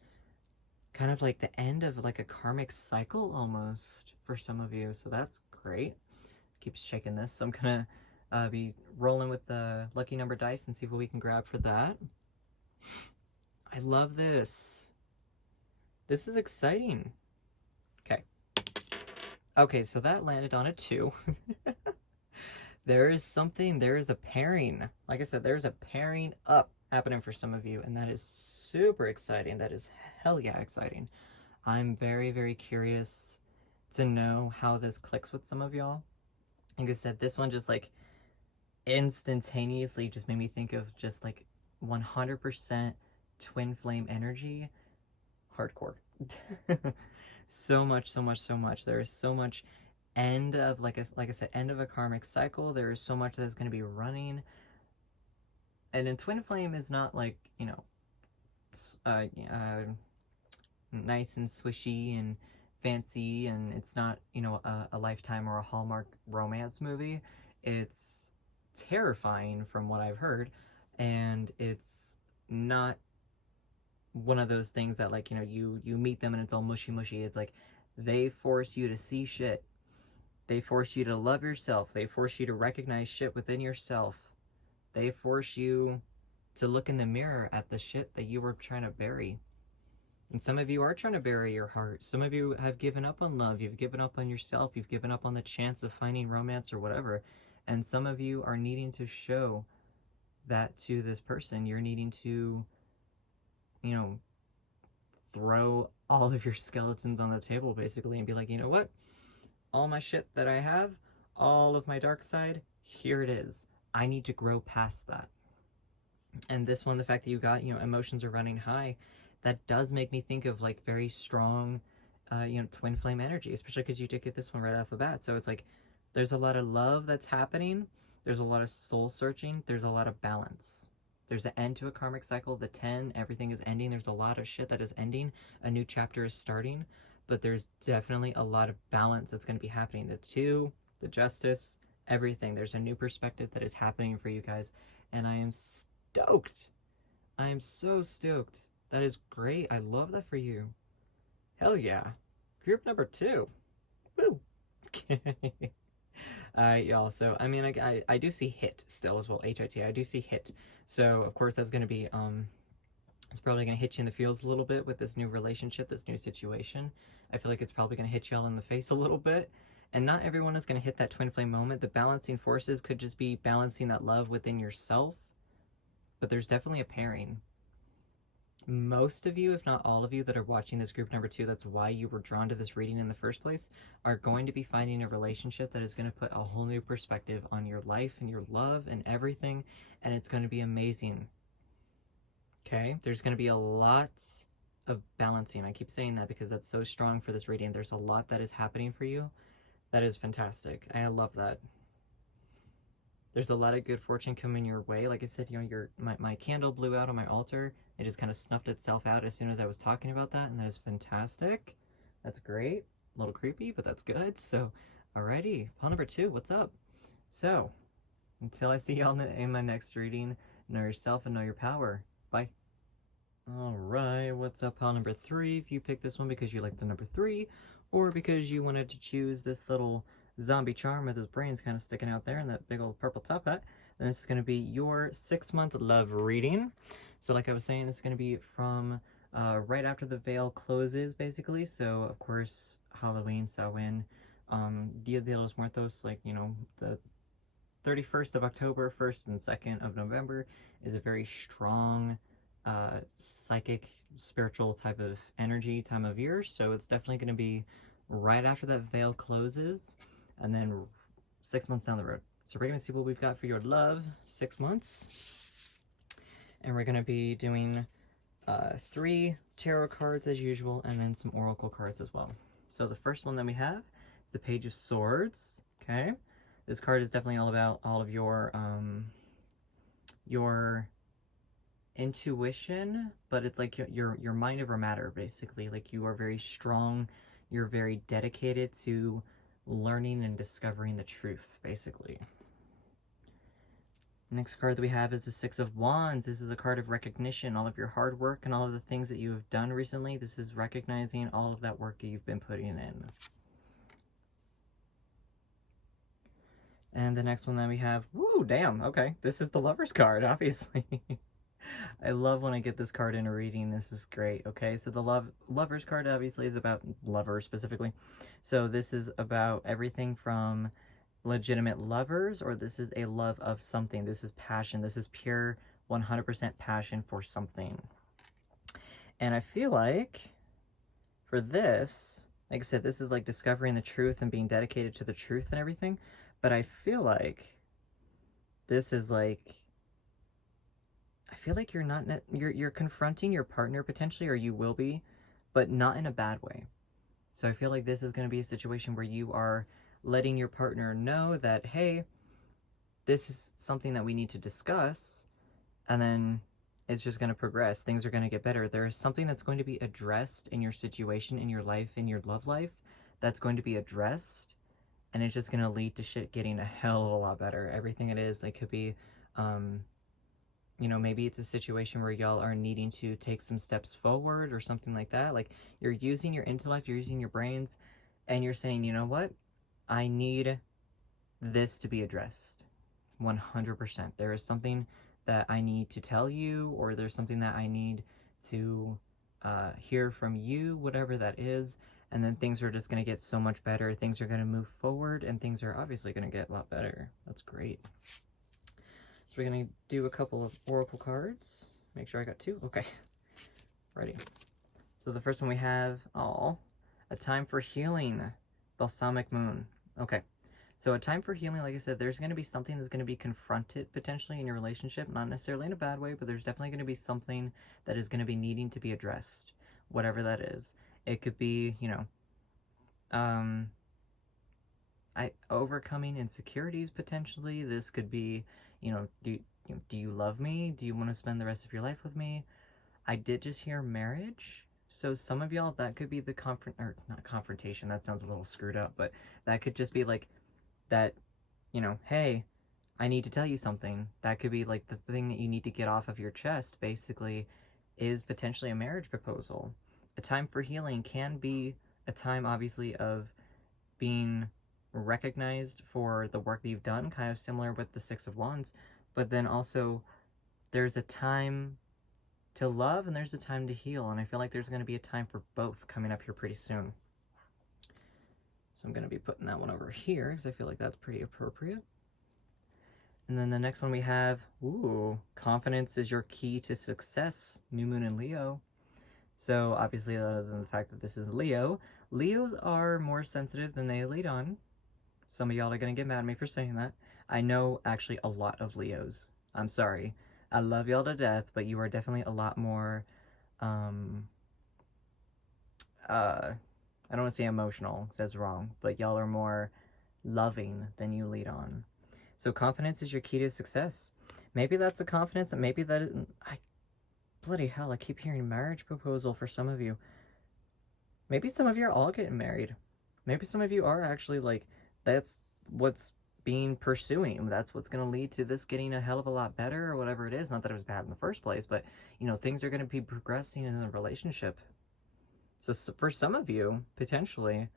Kind of like the end of like a karmic cycle almost for some of you. So that's great. Keep shaking this. So I'm gonna be rolling with the lucky number dice and see what we can grab for that. I love this. This is exciting. Okay. Okay, so that landed on a 2. There is a pairing. Like I said, there's a pairing up happening for some of you, and that is super exciting. That is hell yeah exciting. I'm very, very curious to know how this clicks with some of y'all. Like I said, this one just like instantaneously just made me think of just like 100% twin flame energy. Hardcore. So much. There is so much end of, like I said, end of a karmic cycle. There is so much that's going to be running. And in twin flame is not like, nice and swishy and fancy, and it's not, a Lifetime or a Hallmark romance movie. It's terrifying from what I've heard, and it's not one of those things that, like, you meet them and it's all mushy. It's like they force you to see shit. They force you to love yourself. They force you to recognize shit within yourself. They force you to look in the mirror at the shit that you were trying to bury. And some of you are trying to bury your heart. Some of you have given up on love. You've given up on yourself. You've given up on the chance of finding romance or whatever. And some of you are needing to show that to this person. You're needing to, throw all of your skeletons on the table, basically, and be like, you know what? All my shit that I have, all of my dark side, here it is. I need to grow past that. And this one, the fact that you got, emotions are running high, that does make me think of like very strong, twin flame energy, especially because you did get this one right off the bat. So it's like, there's a lot of love that's happening. There's a lot of soul searching. There's a lot of balance. There's an end to a karmic cycle. The 10, everything is ending. There's a lot of shit that is ending. A new chapter is starting. But there's definitely a lot of balance that's going to be happening. The 2, the justice, everything. There's a new perspective that is happening for you guys. And I am stoked. I am so stoked. That is great. I love that for you. Hell yeah. Group number 2. Woo. Alright, y'all. So, I mean, I do see hit still as well. HIT. I do see hit. So, of course, that's going to be, it's probably going to hit you in the feels a little bit with this new relationship, this new situation. I feel like it's probably going to hit y'all in the face a little bit. And not everyone is going to hit that twin flame moment. The balancing forces could just be balancing that love within yourself. But there's definitely a pairing. Most of you, if not all of you, that are watching this group number 2, that's why you were drawn to this reading in the first place, are going to be finding a relationship that is going to put a whole new perspective on your life and your love and everything. And it's going to be amazing. Okay? There's going to be a lot of balancing. I keep saying that because that's so strong for this reading. There's a lot that is happening for you. That is fantastic. I love that. There's a lot of good fortune coming your way. Like I said, my candle blew out on my altar. It just kind of snuffed itself out as soon as I was talking about that, and that is fantastic. That's great. A little creepy, but that's good. So, alrighty, pile number 2, what's up? So, until I see y'all in my next reading, know yourself and know your power. Bye. Alright, what's up, pile number 3? If you picked this one because you like the number 3, or because you wanted to choose this little zombie charm with his brains kind of sticking out there and that big old purple top hat, then this is going to be your 6-month love reading. So like I was saying, this is going to be from right after the veil closes, basically. So, of course, Halloween, Samhain, Dia de los Muertos, like, you know, the 31st of October, 1st and 2nd of November is a very strong psychic, spiritual type of energy time of year. So it's definitely going to be right after that veil closes, and then 6 months down the road. So we're going to see what we've got for your love 6 months. And we're going to be doing 3 tarot cards as usual, and then some oracle cards as well. So the first one that we have is the Page of Swords. Okay, this card is definitely all about all of your intuition, but it's like your mind over matter, basically. Like, you are very strong, you're very dedicated to learning and discovering the truth, basically. Next card that we have is the Six of Wands. This is a card of recognition, all of your hard work and all of the things that you have done recently. This is recognizing all of that work that you've been putting in. And the next one that we have, woo, damn, okay, this is the Lover's card, obviously. I love when I get this card in a reading. This is great. Okay, so the Lover's card obviously is about lovers specifically. So this is about everything from legitimate lovers, or this is a love of something. This is passion. This is pure 100% passion for something. And I feel like for this, like I said, this is like discovering the truth and being dedicated to the truth and everything. But I feel like this is like, I feel like you're confronting your partner potentially, or you will be, but not in a bad way. So I feel like this is going to be a situation where you are letting your partner know that, hey, this is something that we need to discuss, and then it's just going to progress. Things are going to get better. There is something that's going to be addressed in your situation, in your life, in your love life, that's going to be addressed, and it's just going to lead to shit getting a hell of a lot better. Everything it is, like, could be, you know, maybe it's a situation where y'all are needing to take some steps forward or something like that. Like, you're using your intellect, you're using your brains, and you're saying, you know what? I need this to be addressed. 100%. There is something that I need to tell you, or there's something that I need to hear from you, whatever that is. And then things are just going to get so much better. Things are going to move forward, and things are obviously going to get a lot better. That's great. So we're going to do a couple of oracle cards. Make sure I got 2. Okay. Ready. So the first one we have, A Time for Healing, Balsamic Moon. Okay. So a time for healing, like I said, there's going to be something that's going to be confronted potentially in your relationship, not necessarily in a bad way, but there's definitely going to be something that is going to be needing to be addressed, whatever that is. It could be, you know, overcoming insecurities potentially. This could be, you know, do you love me? Do you want to spend the rest of your life with me? I did just hear marriage. So some of y'all, that could be the not confrontation, that sounds a little screwed up, but that could just be like that, you know, hey, I need to tell you something. That could be like the thing that you need to get off of your chest, basically, is potentially a marriage proposal. A time for healing can be a time, obviously, of being recognized for the work that you've done, kind of similar with the Six of Wands, but then also there's a time to love and there's a time to heal, and I feel like there's going to be a time for both coming up here pretty soon. So I'm going to be putting that one over here because I feel like that's pretty appropriate. And then the next one we have, confidence is your key to success, New Moon in Leo. So obviously, other than the fact that this is Leo, Leos are more sensitive than they lead on. Some of y'all are going to get mad at me for saying that. I know actually a lot of Leos. I'm sorry. I love y'all to death, but you are definitely a lot more, I don't want to say emotional, because that's wrong, but y'all are more loving than you lead on. So confidence is your key to success. Maybe that's a confidence, that maybe that is, bloody hell, I keep hearing marriage proposal for some of you. Maybe some of you are all getting married. Maybe some of you are actually like, that's what's being pursuing. That's what's going to lead to this getting a hell of a lot better or whatever it is. Not that it was bad in the first place, but, you know, things are going to be progressing in the relationship. So for some of you, potentially,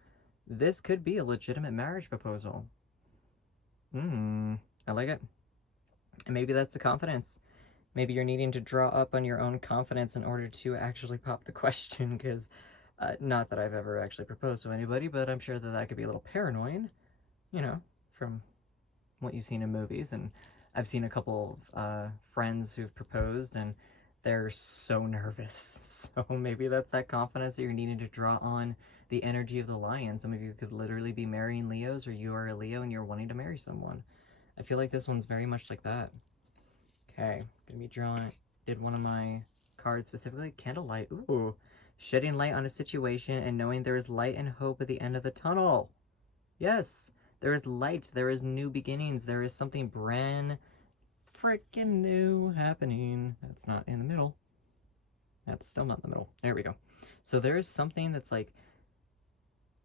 this could be a legitimate marriage proposal. I like it. And maybe that's the confidence. Maybe you're needing to draw up on your own confidence in order to actually pop the question, because not that I've ever actually proposed to anybody, but I'm sure that could be a little paranoid, you know, from what you've seen in movies. And I've seen a couple friends who've proposed, and they're so nervous. So maybe that's that confidence that you're needing to draw on the energy of the lion. Some of you could literally be marrying Leos, or you are a Leo and you're wanting to marry someone. I feel like this one's very much like that. Okay, gonna be drawing, did one of my cards specifically, candlelight. Ooh, shedding light on a situation and knowing there is light and hope at the end of the tunnel. Yes, there is light, there is new beginnings, there is something brand freaking new happening. That's not in the middle. That's still not in the middle. There we go. So there is something that's like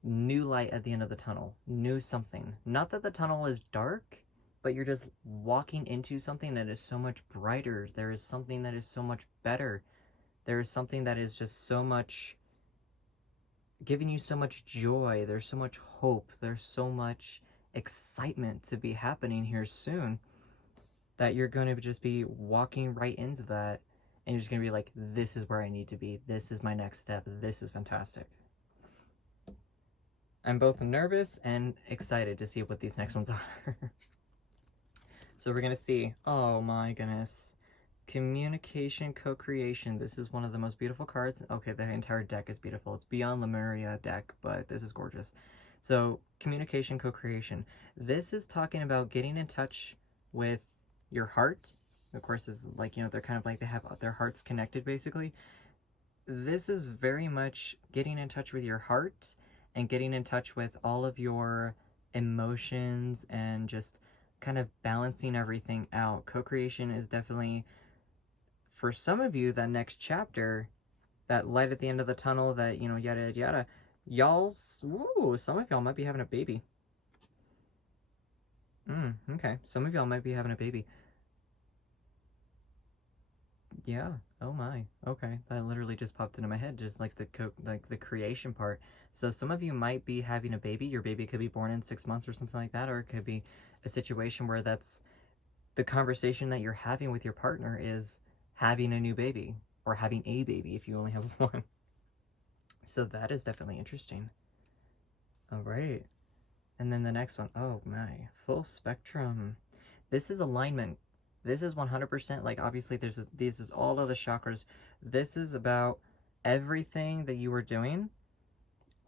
new light at the end of the tunnel. New something. Not that the tunnel is dark, but you're just walking into something that is so much brighter. There is something that is so much better. There is something that is just so much, giving you so much joy. There's so much hope. There's so much excitement to be happening here soon, that you're going to just be walking right into that, and you're just going to be like, this is where I need to be. This is my next step. This is fantastic. I'm both nervous and excited to see what these next ones are. So we're going to see, oh my goodness, communication, co-creation. This is one of the most beautiful cards. Okay, the entire deck is beautiful. It's beyond Lemuria deck, but this is gorgeous. So communication, co-creation. This is talking about getting in touch with your heart. Of course, is like, you know, they're kind of like, they have their hearts connected basically. This is very much getting in touch with your heart and getting in touch with all of your emotions and just kind of balancing everything out. Co-creation is definitely, for some of you, that next chapter, that light at the end of the tunnel, that, you know, yada yada. Some of y'all might be having a baby. Okay, some of y'all might be having a baby. Yeah. Oh my. Okay, that literally just popped into my head, just like the creation part. So some of you might be having a baby. Your baby could be born in 6 months or something like that, or it could be a situation where that's the conversation that you're having with your partner is having a new baby, or having a baby if you only have one. So that is definitely interesting. All right. And then the next one, oh my, full spectrum. This is alignment. This is 100%, like, obviously this is all of the chakras. This is about everything that you are doing,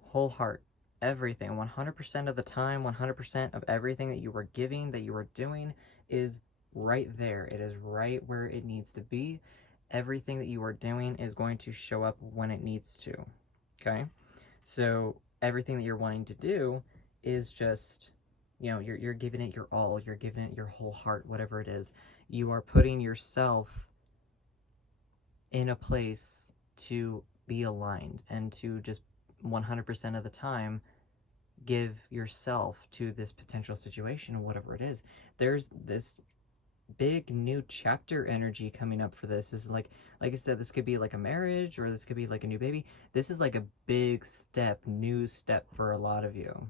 whole heart, everything, 100% of the time, 100% of everything that you are giving, that you are doing is right there. It is right where it needs to be. Everything that you are doing is going to show up when it needs to, okay? So everything that you're wanting to do is just, you know, you're giving it your all, you're giving it your whole heart, whatever it is. You are putting yourself in a place to be aligned and to just 100% of the time give yourself to this potential situation, whatever it is. There's this big new chapter energy coming up for this. This is like I said, this could be like a marriage, or this could be like a new baby. This is like a big step, new step for a lot of you.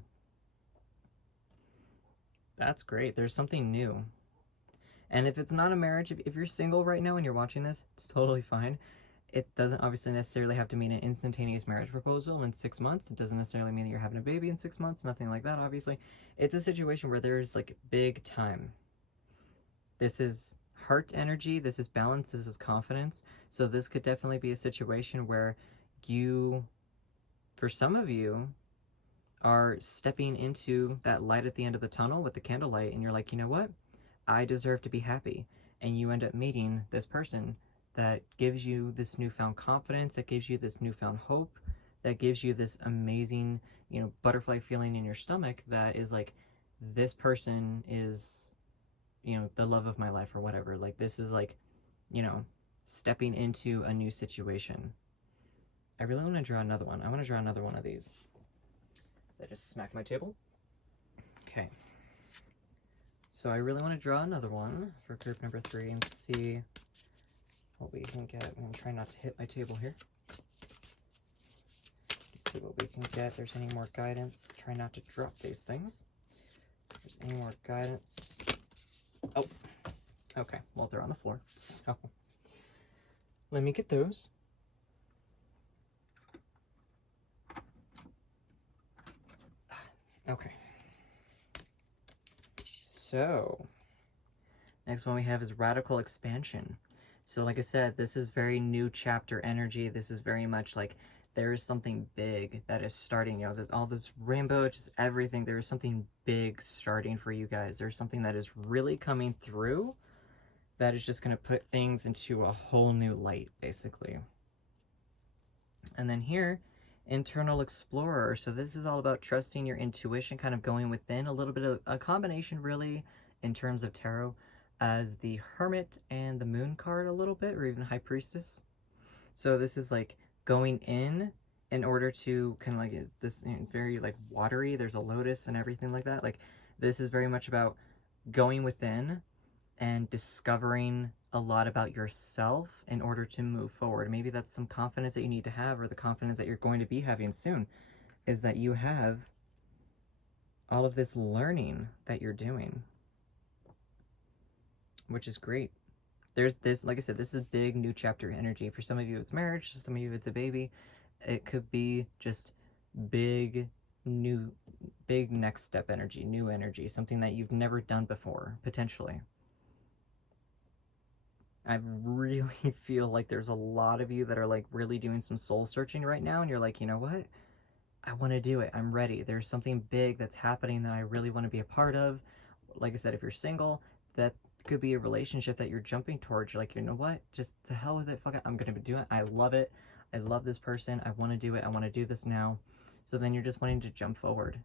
That's great. There's something new. And if it's not a marriage, if you're single right now and you're watching this, it's totally fine. It doesn't obviously necessarily have to mean an instantaneous marriage proposal in 6 months. It doesn't necessarily mean that you're having a baby in 6 months, nothing like that, obviously. It's a situation where there's like big time. This is heart energy, this is balance, this is confidence. So this could definitely be a situation where you, for some of you, are stepping into that light at the end of the tunnel with the candlelight, and you're like, you know what? I deserve to be happy. And you end up meeting this person that gives you this newfound confidence, that gives you this newfound hope, that gives you this amazing, you know, butterfly feeling in your stomach that is like, this person is, you know, the love of my life or whatever. Like, this is like, you know, stepping into a new situation. I really want to draw another one. I want to draw another one of these. I just smacked my table. Okay. So I really want to draw another one for group number 3 and see what we can get. I'm going to try not to hit my table here. Let's see what we can get. If there's any more guidance. Try not to drop these things. If there's any more guidance. Oh, okay. Well, they're on the floor. So let me get those. Okay. So, next one we have is radical expansion. So like I said, this is very new chapter energy. This is very much like there is something big that is starting. You know, there's all this rainbow, just everything. There is something big starting for you guys. There's something that is really coming through that is just going to put things into a whole new light, basically. And then here, internal explorer. So this is all about trusting your intuition, kind of going within, a little bit of a combination really in terms of tarot as the hermit and the moon card a little bit, or even high priestess. So this is like going in order to kind of like this, you know, very like watery, there's a lotus and everything like that. Like this is very much about going within and discovering a lot about yourself in order to move forward. Maybe that's some confidence that you need to have, or the confidence that you're going to be having soon, is that you have all of this learning that you're doing, which is great. There's this, like I said, this is big new chapter energy. For some of you it's marriage, some of you it's a baby. It could be just big next step energy, new energy, something that you've never done before, potentially. I really feel like there's a lot of you that are like really doing some soul searching right now, and you're like, you know what? I want to do it. I'm ready. There's something big that's happening that I really want to be a part of. Like I said, if you're single, that could be a relationship that you're jumping towards. You're like, you know what? Just to hell with it. Fuck it. I'm going to do it. I love it. I love this person. I want to do it. I want to do this now. So then you're just wanting to jump forward.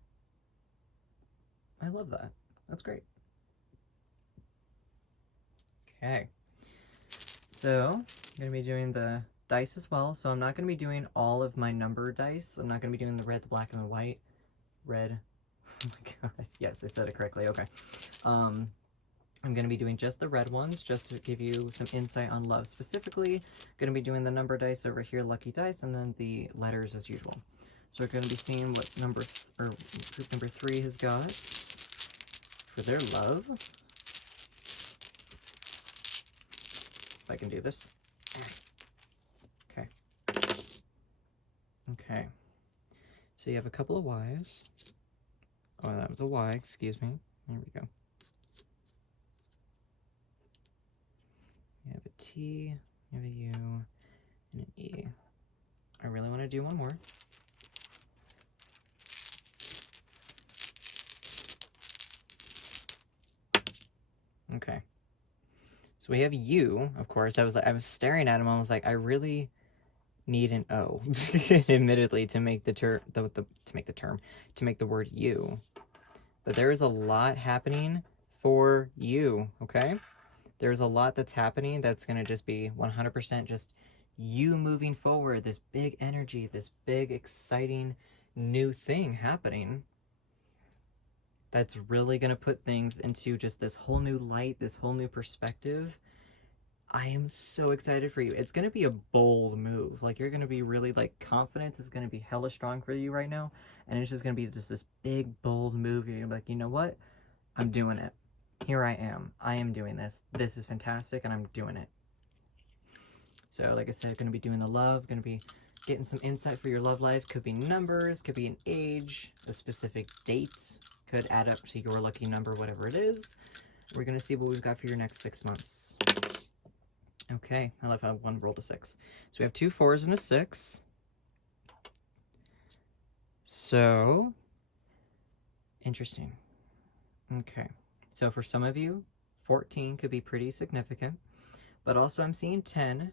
I love that. That's great. Okay. So, I'm going to be doing the dice as well. So I'm not going to be doing all of my number dice. I'm not going to be doing the red, the black, and the white. Red. Oh my god. Yes, I said it correctly. Okay. I'm going to be doing just the red ones, just to give you some insight on love specifically. Going to be doing the number dice over here, lucky dice, and then the letters as usual. So we're going to be seeing what group number 3 has got for their love. If I can do this. Okay. Okay. So you have a couple of Y's. Oh, that was a Y, excuse me. There we go. You have a T, you have a U, and an E. I really want to do one more. Okay. So we have U, of course. I was staring at him. I was like, I really need an O, admittedly, to make the word you. But there is a lot happening for you. Okay. There's a lot that's happening that's going to just be 100% just you moving forward, this big energy, this big exciting new thing happening that's really going to put things into just this whole new light, this whole new perspective. I am so excited for you. It's going to be a bold move. Like, you're going to be really, like, confidence is going to be hella strong for you right now, and it's just going to be just this big, bold move. You're going to be like, you know what? I'm doing it. Here I am. I am doing this. This is fantastic, and I'm doing it. So, like I said, going to be doing the love, going to be getting some insight for your love life. Could be numbers, could be an age, a specific date, could add up to your lucky number, whatever it is. We're going to see what we've got for your next 6 months. Okay, I love how one rolled a 6. So we have 2 4s and a 6. So, interesting. Okay, so for some of you, 14 could be pretty significant, but also I'm seeing 10,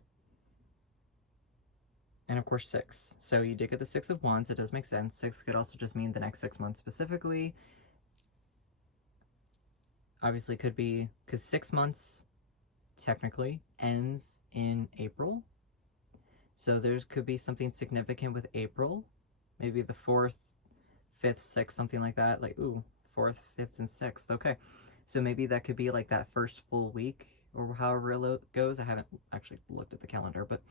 and of course 6. So you did get the 6 of wands, it does make sense. 6 could also just mean the next 6 months specifically. Obviously could be, because 6 months technically ends in April. So there could be something significant with April. Maybe the 4th, 5th, 6th, something like that. Like, ooh, 4th, 5th, and 6th. Okay. So maybe that could be like that first full week or however it goes. I haven't actually looked at the calendar, but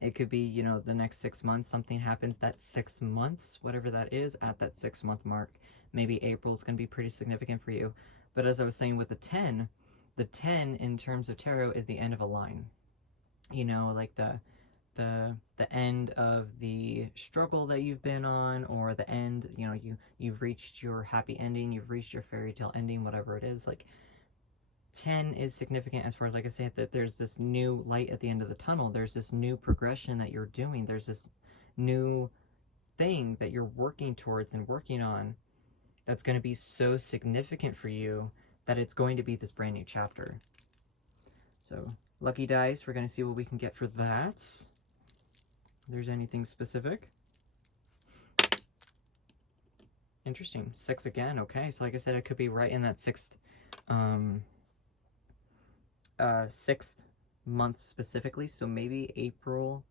it could be, you know, the next 6 months, something happens that 6 months, whatever that is, at that 6-month mark. Maybe April's going to be pretty significant for you. But as I was saying with the 10 in terms of tarot is the end of a line. You know, like the end of the struggle that you've been on, or the end, you know, you've reached your happy ending, you've reached your fairy tale ending, whatever it is. Like 10 is significant as far as, like I said, that there's this new light at the end of the tunnel. There's this new progression that you're doing. There's this new thing that you're working towards and working on that's going to be so significant for you that it's going to be this brand new chapter. So lucky dice, we're going to see what we can get for that. If there's anything specific. Interesting. 6 again. Okay, so like I said, it could be right in that 6th month specifically. So maybe April.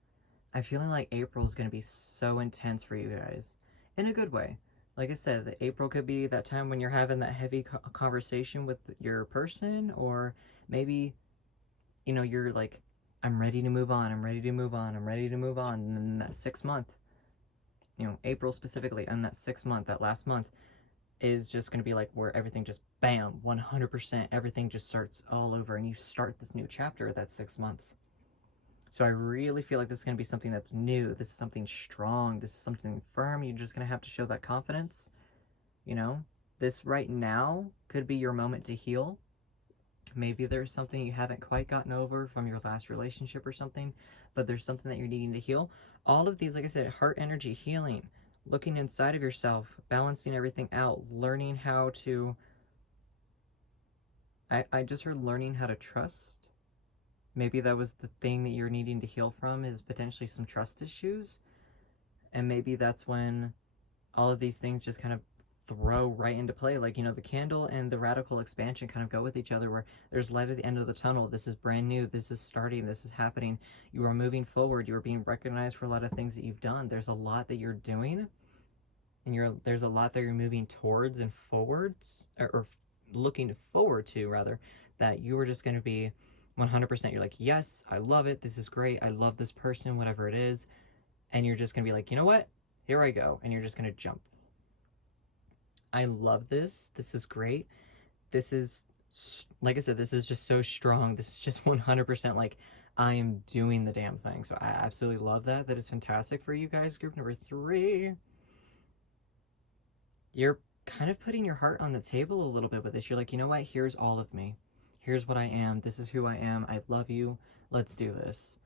I'm feeling like April is going to be so intense for you guys in a good way. Like I said, the April could be that time when you're having that heavy conversation with your person, or maybe, you know, you're like, I'm ready to move on, I'm ready to move on, I'm ready to move on. And then that 6th month, you know, April specifically, and that 6th month, that last month, is just going to be like where everything just, bam, 100%, everything just starts all over, and you start this new chapter that 6 months. So I really feel like this is going to be something that's new. This is something strong. This is something firm. You're just going to have to show that confidence. You know, this right now could be your moment to heal. Maybe there's something you haven't quite gotten over from your last relationship or something, but there's something that you're needing to heal. All of these, like I said, heart energy healing, looking inside of yourself, balancing everything out, learning how to, I just heard learning how to trust. Maybe that was the thing that you're needing to heal from, is potentially some trust issues. And maybe that's when all of these things just kind of throw right into play. Like, you know, the candle and the radical expansion kind of go with each other, where there's light at the end of the tunnel. This is brand new. This is starting. This is happening. You are moving forward. You are being recognized for a lot of things that you've done. There's a lot that you're doing, and there's a lot that you're moving towards and forwards, or looking forward to, rather, that you are just going to be 100%. You're like, yes, I love it. This is great. I love this person, whatever it is. And you're just going to be like, you know what? Here I go. And you're just going to jump. I love this. This is great. This is, like I said, this is just so strong. This is just 100% like, I am doing the damn thing. So I absolutely love that. That is fantastic for you guys. Group number 3. You're kind of putting your heart on the table a little bit with this. You're like, you know what? Here's all of me. Here's what I am. This is who I am. I love you. Let's do this.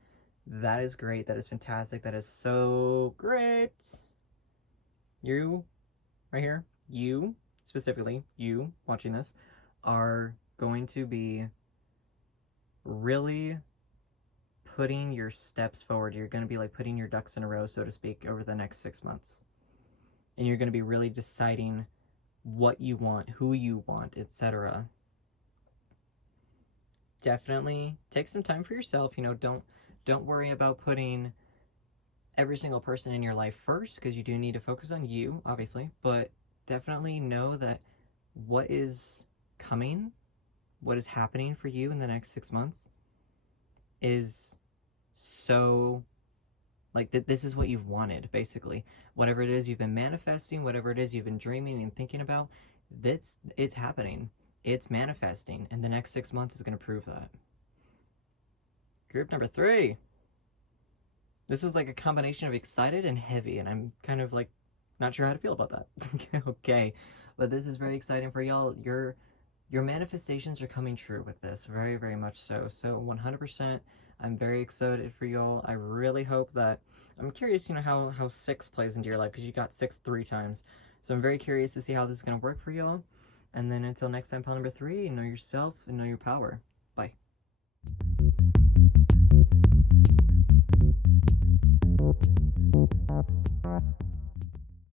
That is great. That is fantastic. That is so great. You, right here, you, specifically, you watching this, are going to be really putting your steps forward. You're going to be like putting your ducks in a row, so to speak, over the next 6 months. And you're going to be really deciding what you want, who you want, etc. Definitely take some time for yourself. You know, don't worry about putting every single person in your life first, because you do need to focus on you, obviously, but definitely know that what is coming, what is happening for you in the next 6 months is so, like, this is what you've wanted, basically. Whatever it is you've been manifesting, whatever it is you've been dreaming and thinking about, it's happening. It's manifesting, and the next 6 months is going to prove that. Group number 3. This was like a combination of excited and heavy, and I'm kind of like not sure how to feel about that. Okay, but this is very exciting for y'all. Your manifestations are coming true with this, very, very much so. So 100%, I'm very excited for y'all. I really hope that, I'm curious, you know, how 6 plays into your life, because you got 6 3 times. So I'm very curious to see how this is going to work for y'all. And then until next time, pile number 3, know yourself and know your power. Bye.